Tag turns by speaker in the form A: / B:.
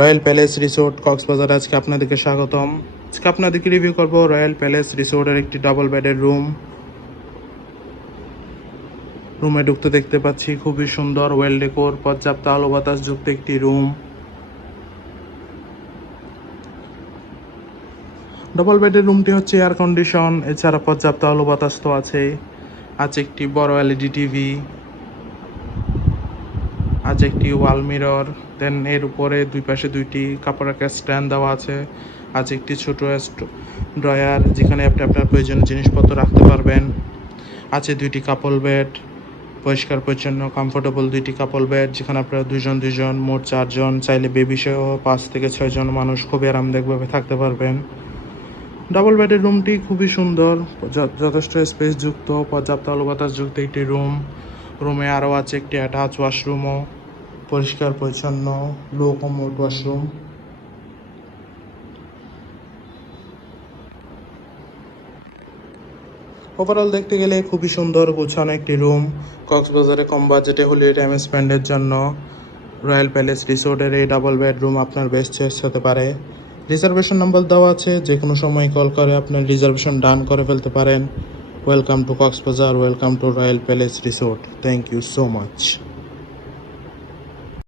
A: Royal palace resort Cox's Bazar, আজকে আপনাদেরকে স্বাগতম। আজকে আপনাদেরকে রিভিউ করব রয়্যাল প্যালেস রিসোর্টের একটি ডাবল বেডের রুম রুমে ঢুকতে দেখতে পাচ্ছি, খুবই সুন্দর ওয়েল ডেকোর পর্যাপ্ত আলো বাতাস যুক্ত একটি রুম ডাবল বেডের রুমটি হচ্ছে এয়ার কন্ডিশন এছাড়া পর্যাপ্ত আলো বাতাস তো আছেই। আছে একটি বড় এলইডি টিভি আছে একটি ওয়াল মিরর দেন এর উপরে দুই পাশে দুইটি কাপড় রাখার স্ট্যান্ড দেওয়া আছে। আছে একটি ছোট ড্রয়ার যেখানে আপনি আপনার প্রয়োজনীয় জিনিসপত্র রাখতে পারবেন। আছে দুইটি কাপল বেড পরিষ্কার, পরিচ্ছন্ন কমফোর্টেবল দুইটি কাপল বেড যেখানে আপনারা দুজন দুজন মোট চারজন, চাইলে বেবি সহ পাঁচ থেকে ছয়জন মানুষ খুবই আরামদায়কভাবে থাকতে পারবেন। ডাবল বেডের রুমটি খুবই সুন্দর যথেষ্ট স্পেস যুক্ত, পর্যাপ্ত আলো বাতাস যুক্ত একটি রুম রুমে আরও আছে একটি অ্যাটাচ ওয়াশরুমও। পরিষ্কার, পরিচ্ছন্ন লো কমোড ওয়াশরুম। ওভারঅল দেখতে গেলে খুবই সুন্দর গোছানো একটি রুম। কক্সবাজারে কম বাজেটে হলিডে টাইম স্পেন্ডের জন্য। রয়্যাল প্যালেস রিসোর্টের এই ডাবল বেডরুম আপনার বেস্ট চয়েস হতে পারে। রিজার্ভেশন নাম্বার দেওয়া আছে যে কোনো সময় কল করে আপনার রিজার্ভেশন ডান করে ফেলতে পারেন। Welcome to Cox's Bazar, welcome to Royal Palace Resort. Thank you so much.